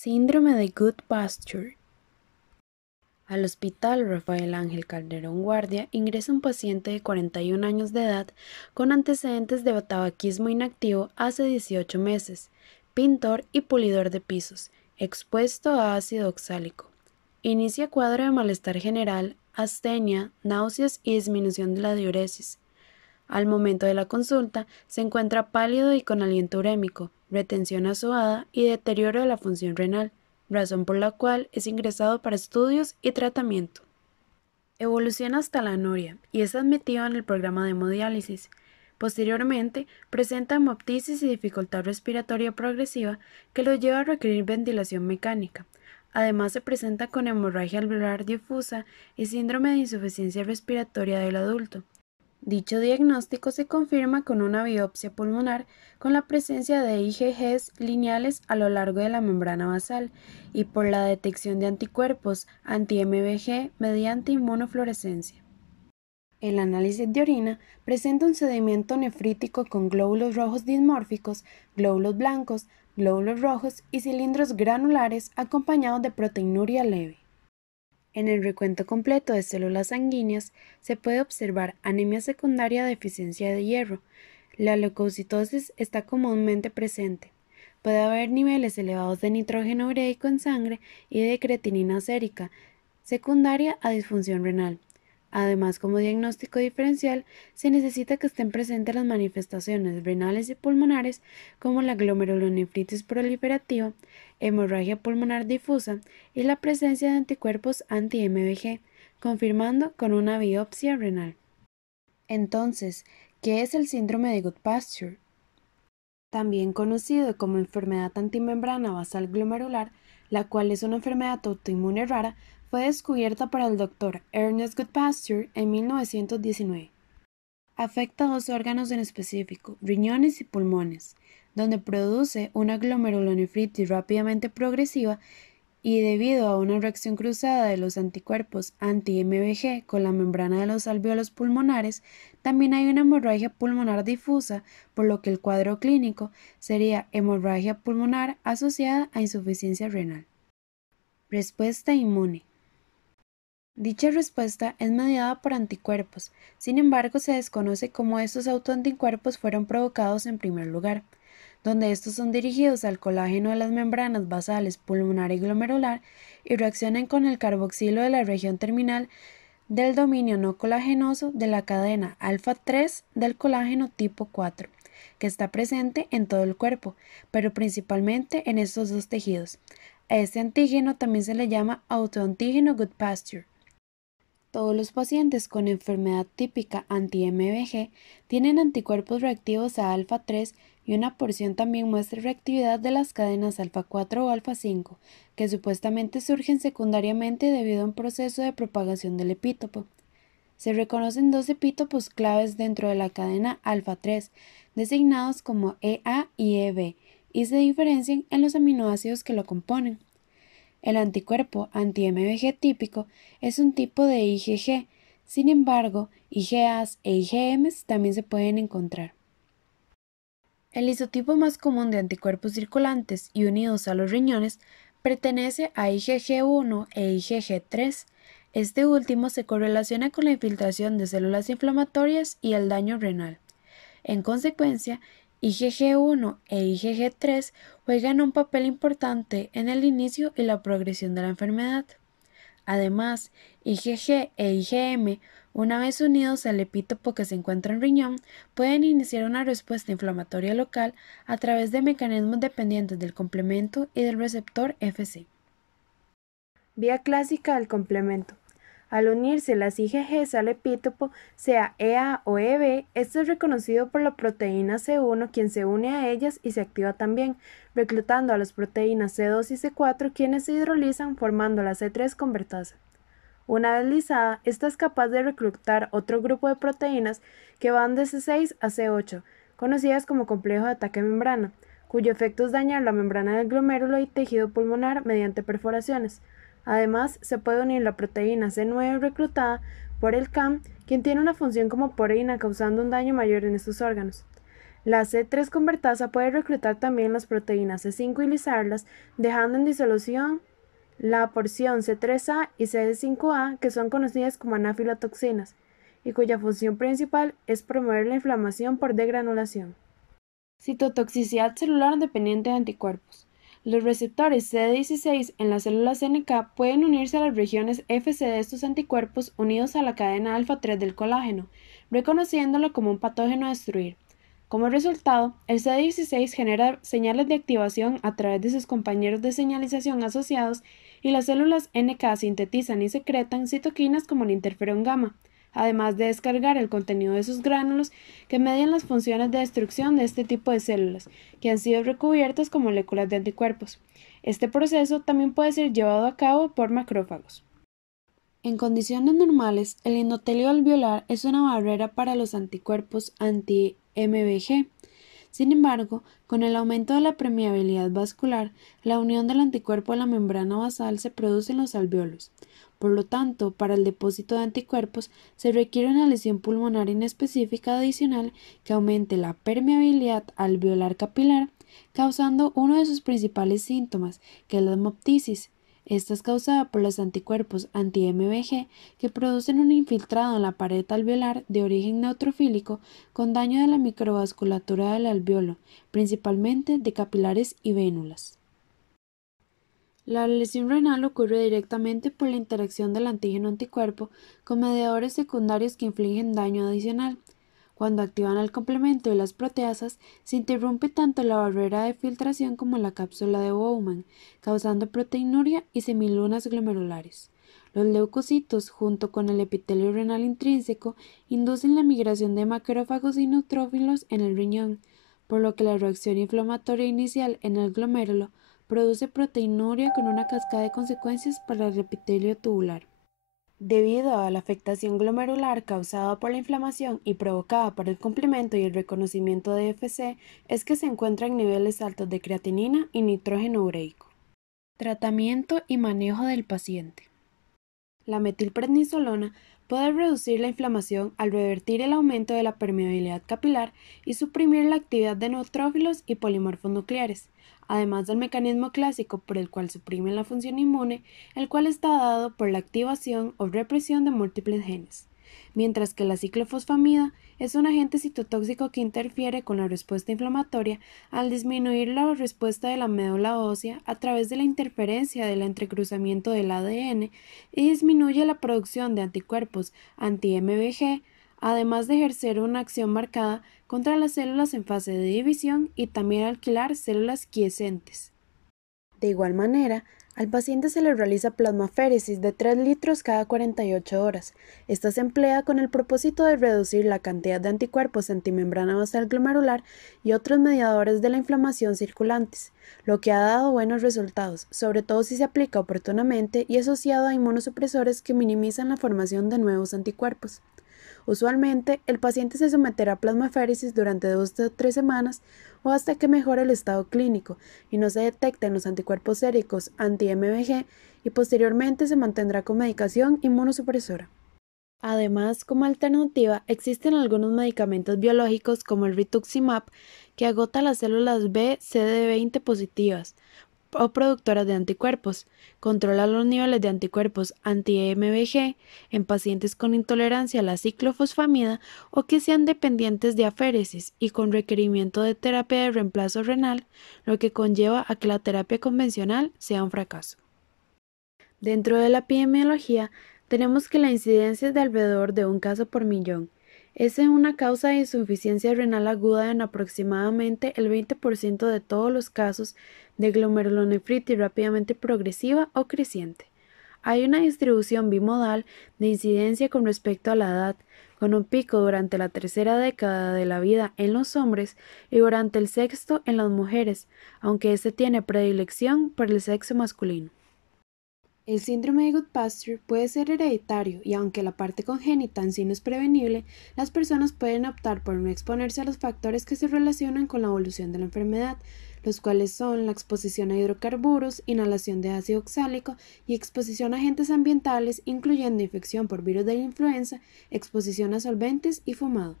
Síndrome de Goodpasture. Al Hospital Rafael Ángel Calderón Guardia ingresa un paciente de 41 años de edad con antecedentes de tabaquismo inactivo hace 18 meses, pintor y pulidor de pisos, expuesto a ácido oxálico. Inicia cuadro de malestar general, astenia, náuseas y disminución de la diuresis. Al momento de la consulta, se encuentra pálido y con aliento urémico, retención azudada y deterioro de la función renal, razón por la cual es ingresado para estudios y tratamiento. Evoluciona hasta la anuria y es admitido en el programa de hemodiálisis. Posteriormente, presenta hemoptisis y dificultad respiratoria progresiva que lo lleva a requerir ventilación mecánica. Además, se presenta con hemorragia alveolar difusa y síndrome de insuficiencia respiratoria del adulto. Dicho diagnóstico se confirma con una biopsia pulmonar con la presencia de IgGs lineales a lo largo de la membrana basal y por la detección de anticuerpos anti-MVG mediante inmunofluorescencia. El análisis de orina presenta un sedimento nefrítico con glóbulos rojos dismórficos, glóbulos blancos, glóbulos rojos y cilindros granulares acompañados de proteinuria leve. En el recuento completo de células sanguíneas se puede observar anemia secundaria de deficiencia de hierro. La leucocitosis está comúnmente presente. Puede haber niveles elevados de nitrógeno ureico en sangre y de creatinina sérica, secundaria a disfunción renal. Además, como diagnóstico diferencial, se necesita que estén presentes las manifestaciones renales y pulmonares como la glomerulonefritis proliferativa, hemorragia pulmonar difusa y la presencia de anticuerpos anti-MVG, confirmando con una biopsia renal. Entonces, ¿qué es el síndrome de Goodpasture? También conocido como enfermedad antimembrana basal glomerular, la cual es una enfermedad autoinmune rara, fue descubierta por el Dr. Ernest Goodpasture en 1919. Afecta a dos órganos en específico, riñones y pulmones, donde produce una glomerulonefritis rápidamente progresiva y debido a una reacción cruzada de los anticuerpos anti-MVG con la membrana de los alvéolos pulmonares, también hay una hemorragia pulmonar difusa, por lo que el cuadro clínico sería hemorragia pulmonar asociada a insuficiencia renal. Respuesta inmune. Dicha respuesta es mediada por anticuerpos, sin embargo se desconoce cómo estos autoanticuerpos fueron provocados en primer lugar, donde estos son dirigidos al colágeno de las membranas basales pulmonar y glomerular y reaccionan con el carboxilo de la región terminal del dominio no colagenoso de la cadena alfa 3 del colágeno tipo 4, que está presente en todo el cuerpo, pero principalmente en estos dos tejidos. A este antígeno también se le llama autoantígeno Goodpasture. Todos los pacientes con enfermedad típica anti-MVG tienen anticuerpos reactivos a alfa 3 y una porción también muestra reactividad de las cadenas alfa 4 o alfa 5, que supuestamente surgen secundariamente debido a un proceso de propagación del epítopo. Se reconocen dos epítopos claves dentro de la cadena alfa 3, designados como EA y EB, y se diferencian en los aminoácidos que lo componen. El anticuerpo anti-MVG típico es un tipo de IgG, sin embargo, IgAs e IgMs también se pueden encontrar. El isotipo más común de anticuerpos circulantes y unidos a los riñones pertenece a IgG1 e IgG3. Este último se correlaciona con la infiltración de células inflamatorias y el daño renal. En consecuencia, IgG1 e IgG3 juegan un papel importante en el inicio y la progresión de la enfermedad. Además, IgG e IgM, una vez unidos al epítopo que se encuentra en riñón, pueden iniciar una respuesta inflamatoria local a través de mecanismos dependientes del complemento y del receptor Fc. Vía clásica del complemento. Al unirse las IgGs al epítopo, sea EA o EB, esto es reconocido por la proteína C1, quien se une a ellas y se activa también, reclutando a las proteínas C2 y C4, quienes se hidrolizan formando la C3 convertasa. Una vez lisada, esta es capaz de reclutar otro grupo de proteínas que van de C6 a C8, conocidas como complejo de ataque membrana, cuyo efecto es dañar la membrana del glomérulo y tejido pulmonar mediante perforaciones. Además, se puede unir la proteína C9 reclutada por el CAM, quien tiene una función como proteína causando un daño mayor en estos órganos. La C3 convertasa puede reclutar también las proteínas C5 y lisarlas, dejando en disolución la porción C3A y C5A, que son conocidas como anafilotoxinas, y cuya función principal es promover la inflamación por degranulación. Citotoxicidad celular dependiente de anticuerpos. Los receptores CD16 en las células NK pueden unirse a las regiones Fc de estos anticuerpos unidos a la cadena alfa 3 del colágeno, reconociéndolo como un patógeno a destruir. Como resultado, el CD16 genera señales de activación a través de sus compañeros de señalización asociados y las células NK sintetizan y secretan citoquinas como el interferón gamma, además de descargar el contenido de sus gránulos que median las funciones de destrucción de este tipo de células, que han sido recubiertas con moléculas de anticuerpos. Este proceso también puede ser llevado a cabo por macrófagos. En condiciones normales, el endotelio alveolar es una barrera para los anticuerpos anti-MBG. Sin embargo, con el aumento de la permeabilidad vascular, la unión del anticuerpo a la membrana basal se produce en los alveolos. Por lo tanto, para el depósito de anticuerpos se requiere una lesión pulmonar inespecífica adicional que aumente la permeabilidad alveolar capilar, causando uno de sus principales síntomas, que es la hemoptisis. Esta es causada por los anticuerpos anti-MBG que producen un infiltrado en la pared alveolar de origen neutrofílico con daño de la microvasculatura del alveolo, principalmente de capilares y vénulas. La lesión renal ocurre directamente por la interacción del antígeno anticuerpo con mediadores secundarios que infligen daño adicional. Cuando activan el complemento de las proteasas, se interrumpe tanto la barrera de filtración como la cápsula de Bowman, causando proteinuria y semilunas glomerulares. Los leucocitos, junto con el epitelio renal intrínseco, inducen la migración de macrófagos y neutrófilos en el riñón, por lo que la reacción inflamatoria inicial en el glomérulo produce proteinuria con una cascada de consecuencias para el epitelio tubular. Debido a la afectación glomerular causada por la inflamación y provocada por el complemento y el reconocimiento de FC, es que se encuentran niveles altos de creatinina y nitrógeno ureico. Tratamiento y manejo del paciente. La metilprednisolona puede reducir la inflamación al revertir el aumento de la permeabilidad capilar y suprimir la actividad de neutrófilos y polimorfos nucleares, además del mecanismo clásico por el cual suprimen la función inmune, el cual está dado por la activación o represión de múltiples genes, mientras que la ciclofosfamida es un agente citotóxico que interfiere con la respuesta inflamatoria al disminuir la respuesta de la médula ósea a través de la interferencia del entrecruzamiento del ADN y disminuye la producción de anticuerpos anti-MBG, además de ejercer una acción marcada contra las células en fase de división y también alquilar células quiescentes. De igual manera, al paciente se le realiza plasmaféresis de 3 litros cada 48 horas. Esta se emplea con el propósito de reducir la cantidad de anticuerpos antimembrana basal glomerular y otros mediadores de la inflamación circulantes, lo que ha dado buenos resultados, sobre todo si se aplica oportunamente y asociado a inmunosupresores que minimizan la formación de nuevos anticuerpos. Usualmente, el paciente se someterá a plasmaféresis durante 2 o 3 semanas o hasta que mejore el estado clínico y no se detecten los anticuerpos séricos anti-MBG y posteriormente se mantendrá con medicación inmunosupresora. Además, como alternativa, existen algunos medicamentos biológicos como el rituximab que agota las células B CD20 positivas o productoras de anticuerpos, controla los niveles de anticuerpos anti-MBG en pacientes con intolerancia a la ciclofosfamida o que sean dependientes de aféresis y con requerimiento de terapia de reemplazo renal, lo que conlleva a que la terapia convencional sea un fracaso. Dentro de la epidemiología, tenemos que la incidencia es de alrededor de un caso por millón. Es una causa de insuficiencia renal aguda en aproximadamente el 20% de todos los casos de glomerulonefritis rápidamente progresiva o creciente. Hay una distribución bimodal de incidencia con respecto a la edad, con un pico durante la tercera década de la vida en los hombres y durante el sexto en las mujeres, aunque este tiene predilección por el sexo masculino. El síndrome de Goodpasture puede ser hereditario y aunque la parte congénita en sí no es prevenible, las personas pueden optar por no exponerse a los factores que se relacionan con la evolución de la enfermedad, los cuales son la exposición a hidrocarburos, inhalación de ácido oxálico y exposición a agentes ambientales, incluyendo infección por virus de la influenza, exposición a solventes y fumado.